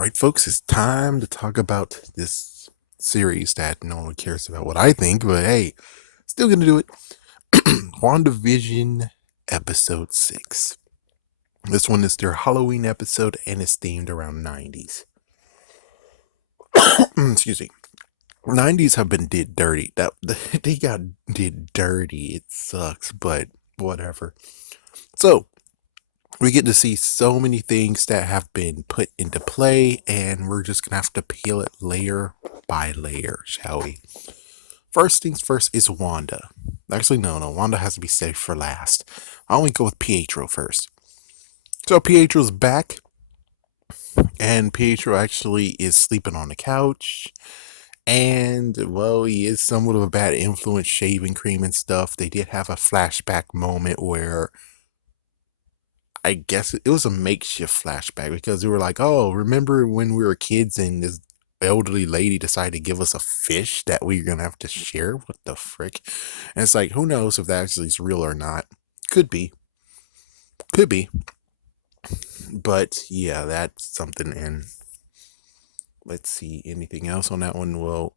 All right, folks, it's time to talk about this series that no one cares about what I think, but hey, still gonna do it. Wandavision episode 6. This one is their Halloween episode and it's themed around 90s. Excuse me. 90s have been did dirty. That they got did dirty. It sucks, but whatever. So, we get to see so many things that have been put into play, and we're just gonna have to peel it layer by layer, shall we? First things first is Wanda. Actually, no, Wanda has to be saved for last. I only go with Pietro first. So Pietro's back, and Pietro actually is sleeping on the couch. And well, he is somewhat of a bad influence, shaving cream and stuff. They did have a flashback moment where I guess it was a makeshift flashback because they were like, "Oh, remember when we were kids and this elderly lady decided to give us a fish that we are gonna have to share? What the frick?" And it's like, who knows if that actually is real or not? Could be, could be, but yeah, that's something. And let's see, anything else on that one? Well,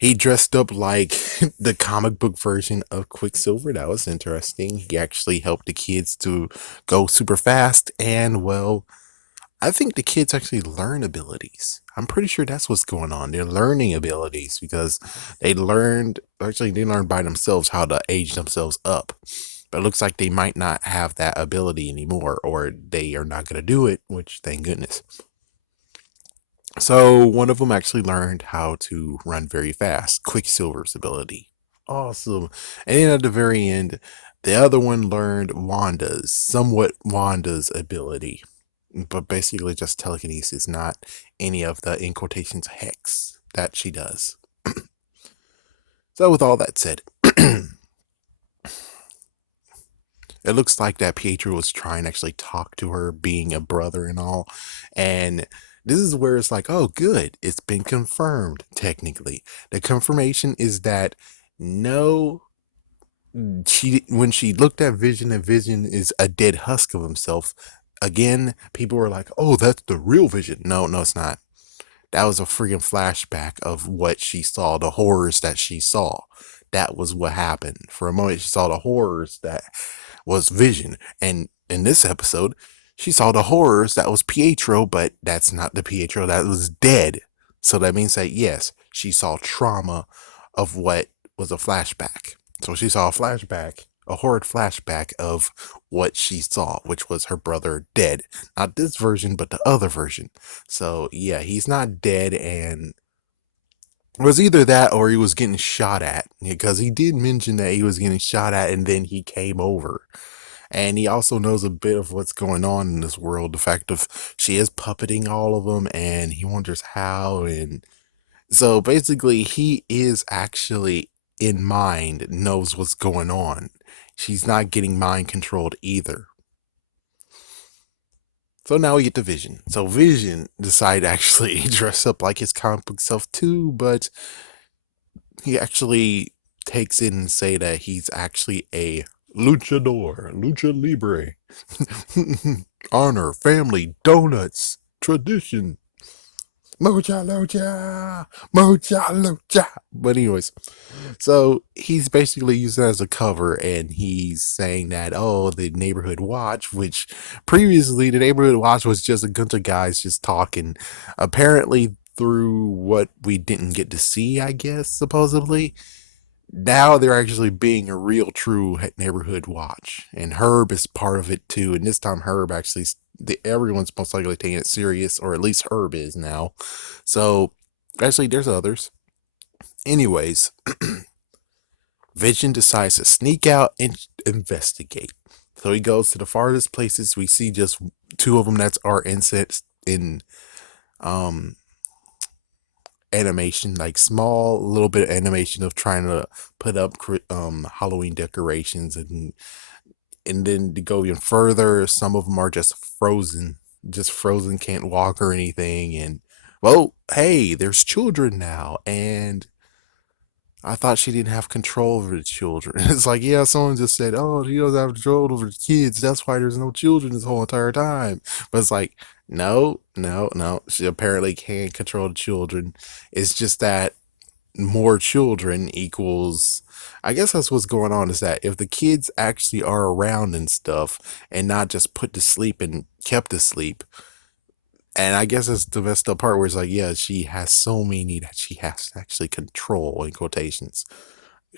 he dressed up like the comic book version of Quicksilver. That was interesting. He actually helped the kids to go super fast, and well, I think the kids actually learn abilities. I'm pretty sure that's what's going on. They're learning abilities because they learned by themselves how to age themselves up. But it looks like they might not have that ability anymore, or they are not going to do it, which thank goodness. So one of them actually learned how to run very fast, Quicksilver's ability. Awesome. And then at the very end, the other one learned Wanda's ability, but basically just telekinesis, not any of the in quotations hex that she does. So with all that said, it looks like that Pietro was trying to actually talk to her, being a brother and all. And this is where it's like, oh, good, it's been confirmed technically. The confirmation is that no, she when she looked at Vision and Vision is a dead husk of himself. Again, people were like, "Oh, that's the real Vision." No, it's not. That was a freaking flashback of what she saw, the horrors that she saw. That was what happened. For a moment, she saw the horrors that was Vision. And in this episode, she saw the horrors that was Pietro, but that's not the Pietro that was dead. So that means that, yes, she saw trauma of what was a flashback. So she saw a flashback, a horrid flashback of what she saw, which was her brother dead. Not this version, but the other version. So yeah, he's not dead, and it was either that or he was getting shot at, because he did mention that he was getting shot at and then he came over. And he also knows a bit of what's going on in this world. The fact of she is puppeting all of them and he wonders how. And so basically, he is actually in mind, knows what's going on. She's not getting mind controlled either. So now we get to Vision. So Vision decided to actually dress up like his comic book self too, but he actually takes in and say that he's actually a luchador, lucha libre, honor, family, donuts, tradition, mocha lucha, mocha lucha. But anyways, so he's basically used it as a cover, and he's saying that, oh, the neighborhood watch, which previously the neighborhood watch was just a bunch of guys just talking. Apparently, through what we didn't get to see, I guess, supposedly. Now they're actually being a real true neighborhood watch. And Herb is part of it too. And this time Herb actually, everyone's most likely taking it serious, or at least Herb is now. So actually, there's others. Anyways, Vision decides to sneak out and investigate. So he goes to the farthest places. We see just two of them that are incensed in um animation, like small little bit of animation of trying to put up Halloween decorations, and then to go even further, some of them are just frozen, can't walk or anything. And well, hey, there's children now, and I thought she didn't have control over the children. It's like, yeah, someone just said, oh, she doesn't have control over the kids. That's why there's no children this whole entire time. But it's like, no, no, no. She apparently can control the children. It's just that more children equals, I guess that's what's going on, is that if the kids actually are around and stuff and not just put to sleep and kept asleep, and I guess that's the messed up part where it's like, yeah, she has so many that she has to actually control, in quotations,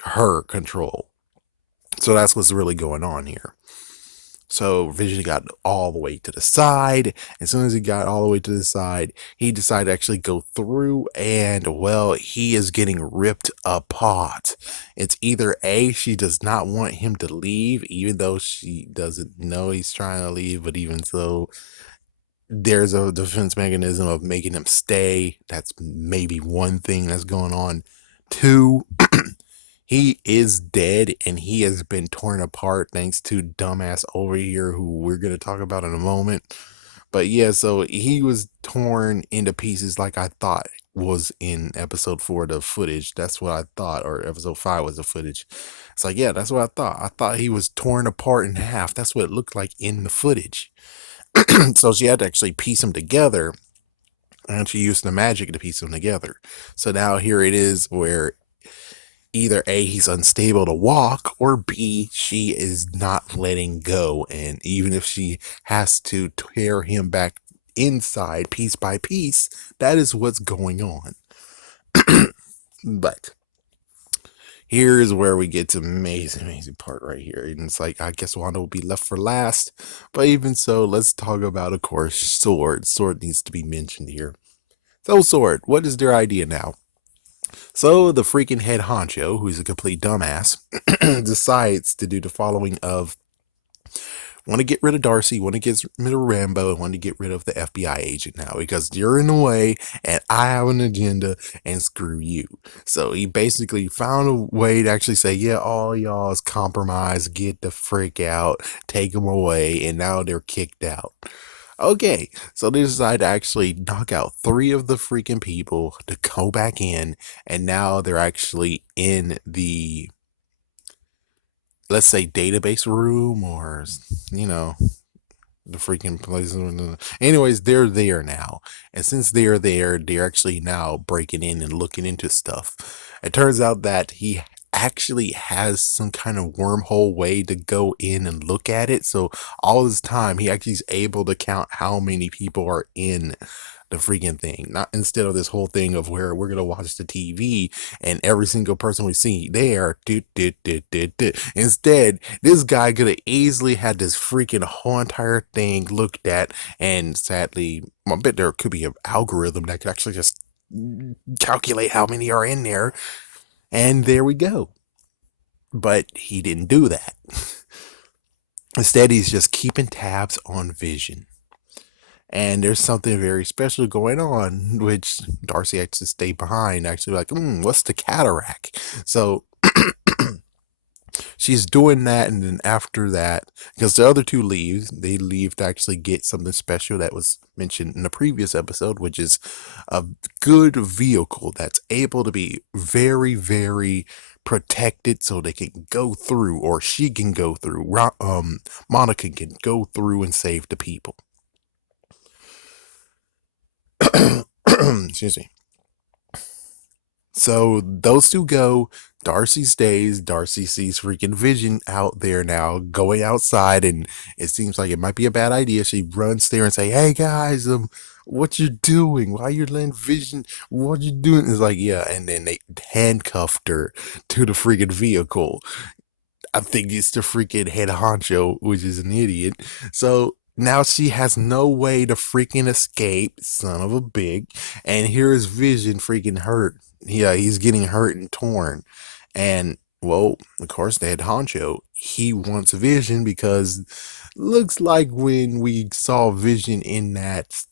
her control. So that's what's really going on here. So Vision got all the way to the side. As soon as he got all the way to the side, he decided to actually go through, and well, he is getting ripped apart. It's either A, she does not want him to leave, even though she doesn't know he's trying to leave, but even so, there's a defense mechanism of making him stay. That's maybe one thing that's going on. Two, he is dead and he has been torn apart thanks to dumbass over here who we're going to talk about in a moment. But yeah, so he was torn into pieces like I thought was in episode 4, the footage. That's what I thought, or episode 5 was the footage. It's like, yeah, that's what I thought. I thought he was torn apart in half. That's what it looked like in the footage. So she had to actually piece them together, and she used the magic to piece them together. So now here it is where either A, he's unstable to walk, or B, she is not letting go. And even if she has to tear him back inside piece by piece, that is what's going on. But here is where we get to amazing part right here. And it's like, I guess Wanda will be left for last. But even so, let's talk about, of course, Sword. Sword needs to be mentioned here. So, Sword, what is their idea now? So the freaking head honcho, who's a complete dumbass, decides to do the following of want to get rid of Darcy, want to get rid of Rambo, and want to get rid of the FBI agent now because you're in the way and I have an agenda and screw you. So he basically found a way to actually say, yeah, all y'all is compromised, get the freak out, take them away, and now they're kicked out. Okay, so they decide to actually knock out 3 of the freaking people to go back in, and now they're actually in the, let's say, database room, or, you know, the freaking place. Anyways, they're there now. And since they're there, they're actually now breaking in and looking into stuff. It turns out that he actually has some kind of wormhole way to go in and look at it. So all this time, he actually is able to count how many people are in the freaking thing. Not instead of this whole thing of where we're gonna watch the TV and every single person we see there, instead, this guy could have easily had this freaking whole entire thing looked at, and sadly, I bet there could be an algorithm that could actually just calculate how many are in there, and there we go. But he didn't do that. Instead, he's just keeping tabs on Vision. And there's something very special going on, which Darcy has to stay behind, actually, like, what's the cataract? So she's doing that, and then after that, because the other 2 leaves, they leave to actually get something special that was mentioned in the previous episode, which is a good vehicle that's able to be very, very protected, so they can go through, or she can go through. Monica can go through and save the people. Excuse me. So those 2 go. Darcy stays. Darcy sees freaking Vision out there now, going outside, and it seems like it might be a bad idea. She runs there and say, "Hey guys, what you doing? Why you letting Vision? What you doing?" It's like, yeah, and then they handcuffed her to the freaking vehicle. I think it's the freaking head honcho, which is an idiot. So now she has no way to freaking escape, son of a big. And here is Vision freaking hurt. Yeah, he's getting hurt and torn. And, well, of course, the head honcho, he wants Vision because looks like when we saw Vision in that,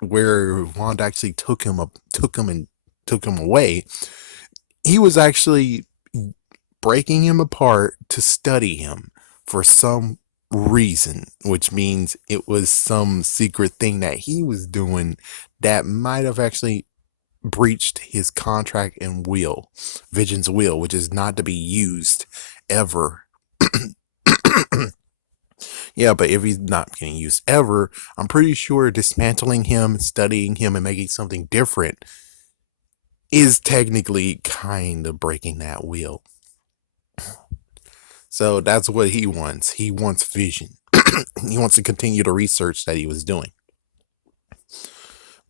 where Wanda actually took him away, he was actually breaking him apart to study him for some reason, which means it was some secret thing that he was doing that might have actually breached his contract and will, Vision's will, which is not to be used ever. Yeah, but if he's not getting used ever, I'm pretty sure dismantling him, studying him, and making something different is technically kind of breaking that will. So that's what he wants. He wants Vision. He wants to continue the research that he was doing.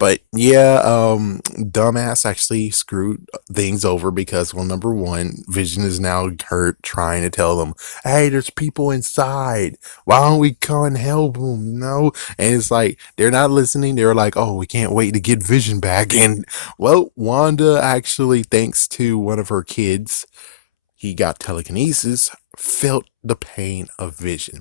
But yeah, dumbass actually screwed things over because, well, number one, Vision is now hurt trying to tell them, hey, there's people inside. Why don't we come and help them? No. And it's like, they're not listening. They're like, oh, we can't wait to get Vision back. And, well, Wanda actually, thanks to one of her kids, he got telekinesis, felt the pain of Vision.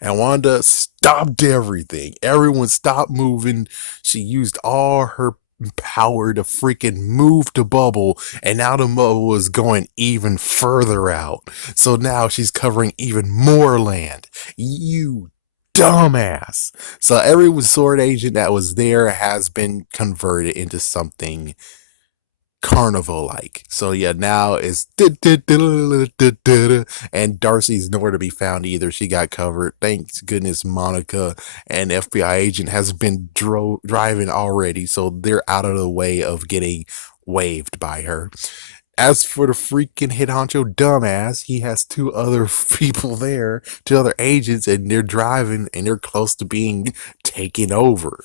And Wanda stopped everything. Everyone stopped moving. She used all her power to freaking move the bubble, and now the bubble was going even further out. So now she's covering even more land. You dumbass. So every sword agent that was there has been converted into something carnival like. So yeah, now it's and Darcy's nowhere to be found either. She got covered. Thanks goodness Monica, an FBI agent, has been driving already, so they're out of the way of getting waved by her. As for the freaking head honcho dumbass, he has two other people there, two other agents, and they're driving and they're close to being taken over.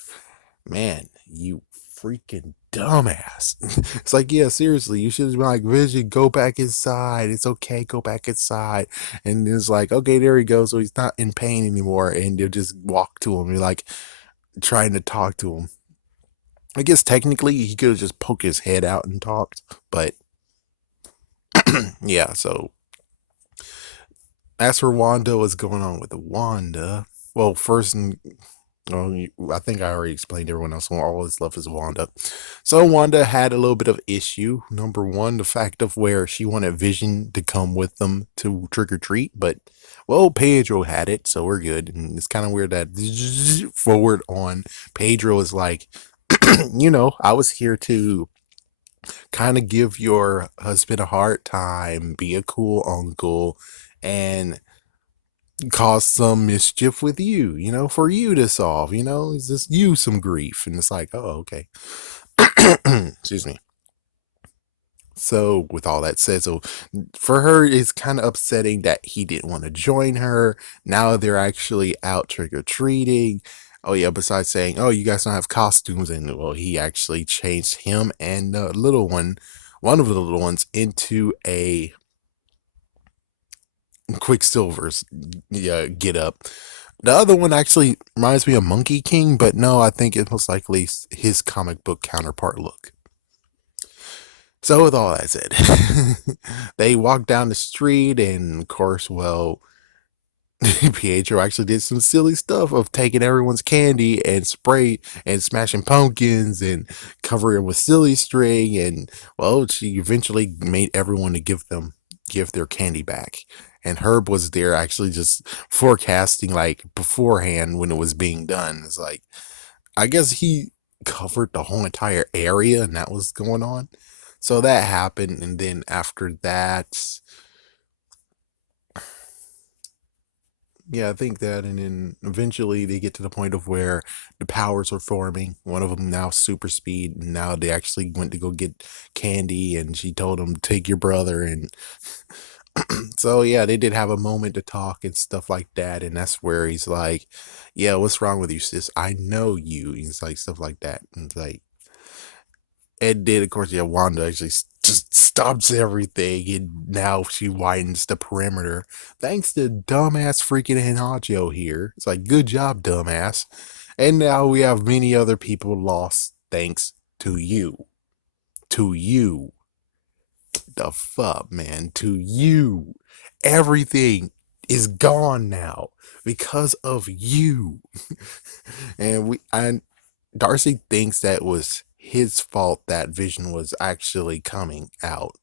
Man, you freaking dumbass. It's like, yeah, seriously, you should have been like, Vision, go back inside. It's okay, go back inside. And it's like, okay, there he goes. So he's not in pain anymore. And they'll just walk to him. You're like trying to talk to him. I guess technically he could have just poked his head out and talked. But yeah, so as for Wanda, what's going on with Wanda? Well, first, I think I already explained everyone else. All that's left is Wanda. So Wanda had a little bit of issue. Number one, the fact of where she wanted Vision to come with them to trick or treat, but well, Pedro had it, so we're good. And it's kind of weird that forward on Pedro is like, I was here to kind of give your husband a hard time, be a cool uncle, and cause some mischief with you, for you to solve, it's just you some grief. And it's like, oh, okay. Excuse me. So with all that said, so for her, it's kind of upsetting that he didn't want to join her. Now they're actually out trick-or-treating. Oh yeah, besides saying, oh, you guys don't have costumes, and well, he actually changed him and the little one of the little ones, into a Quicksilver's get up. The other one actually reminds me of Monkey King, but no, I think it's most likely his comic book counterpart look. So with all that said, they walk down the street, and of course, well, Pietro actually did some silly stuff of taking everyone's candy and spray and smashing pumpkins and covering with silly string, and well, she eventually made everyone to give their candy back. And Herb was there actually just forecasting like beforehand when it was being done. It's like, I guess he covered the whole entire area and that was going on. So that happened, and then after that, yeah, I think that, and then eventually they get to the point of where the powers are forming. One of them now super speed, and now they actually went to go get candy, and she told him, take your brother. And so yeah, they did have a moment to talk and stuff like that, and that's where he's like, yeah, what's wrong with you, sis? I know you. And it's like stuff like that. And it's like, Ed did, of course, yeah, Wanda actually just stops everything, and now she widens the perimeter. Thanks to dumbass freaking Hinacho here. It's like, good job, dumbass. And now we have many other people lost thanks to you. To you. The fuck, man. To you. Everything is gone now because of you. and Darcy thinks that was his fault that Vision was actually coming out.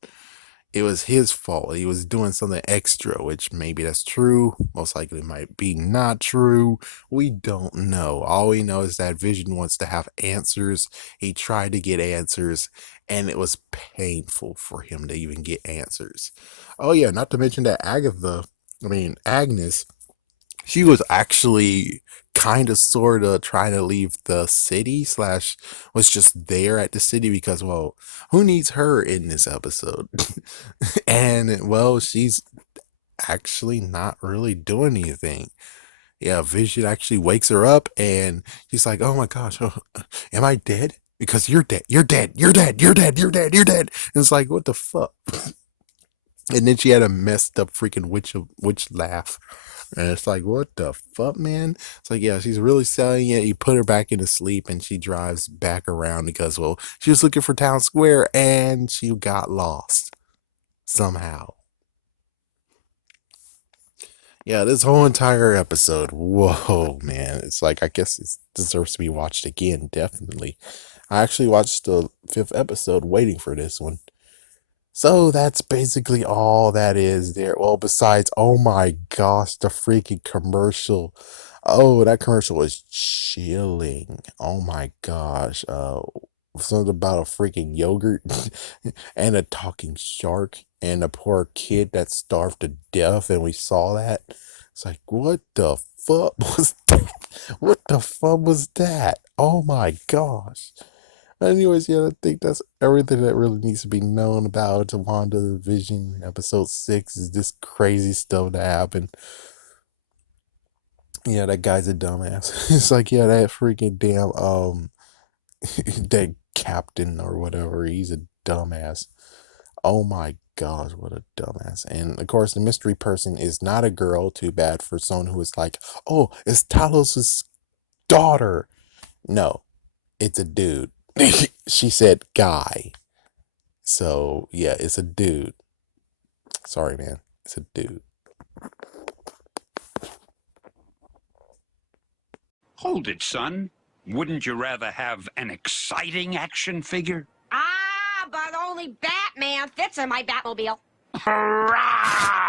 it was his fault. He was doing something extra, which maybe that's true. Most likely it might be not true. We don't know. All we know is that Vision wants to have answers. He tried to get answers, and it was painful for him to even get answers. Oh yeah, not to mention that Agnes, she was actually kind of sort of trying to leave the city slash was just there at the city because, well, who needs her in this episode? And well, she's actually not really doing anything. Yeah, Vision actually wakes her up and she's like, oh my gosh, am I dead? Because you're dead, you're dead, you're dead, you're dead, you're dead, you're dead. And it's like, what the fuck? And then she had a messed up freaking witch laugh. And it's like, what the fuck, man? It's like, yeah, she's really selling it. You put her back into sleep and she drives back around because, well, she was looking for Town Square and she got lost somehow. Yeah, this whole entire episode, whoa, man. It's like, I guess it deserves to be watched again, definitely. I actually watched the 5th episode waiting for this one. So that's basically all that is there. Well, besides, oh my gosh, the freaking commercial. Oh, that commercial was chilling. Oh my gosh. Something about a freaking yogurt and a talking shark and a poor kid that starved to death, and we saw that. It's like, what the fuck was that? What the fuck was that? Oh my gosh. Anyways, yeah, I think that's everything that really needs to be known about WandaVision episode 6 is this crazy stuff that happened. Yeah, that guy's a dumbass. It's like, yeah, that freaking damn that captain or whatever, he's a dumbass. Oh my gosh, what a dumbass. And of course the mystery person is not a girl, too bad for someone who is like, oh, it's Talos's daughter. No, it's a dude. She said guy. So, yeah, it's a dude. Sorry, man. It's a dude. Hold it, son. Wouldn't you rather have an exciting action figure? Ah, but only Batman fits in my Batmobile. Hurrah!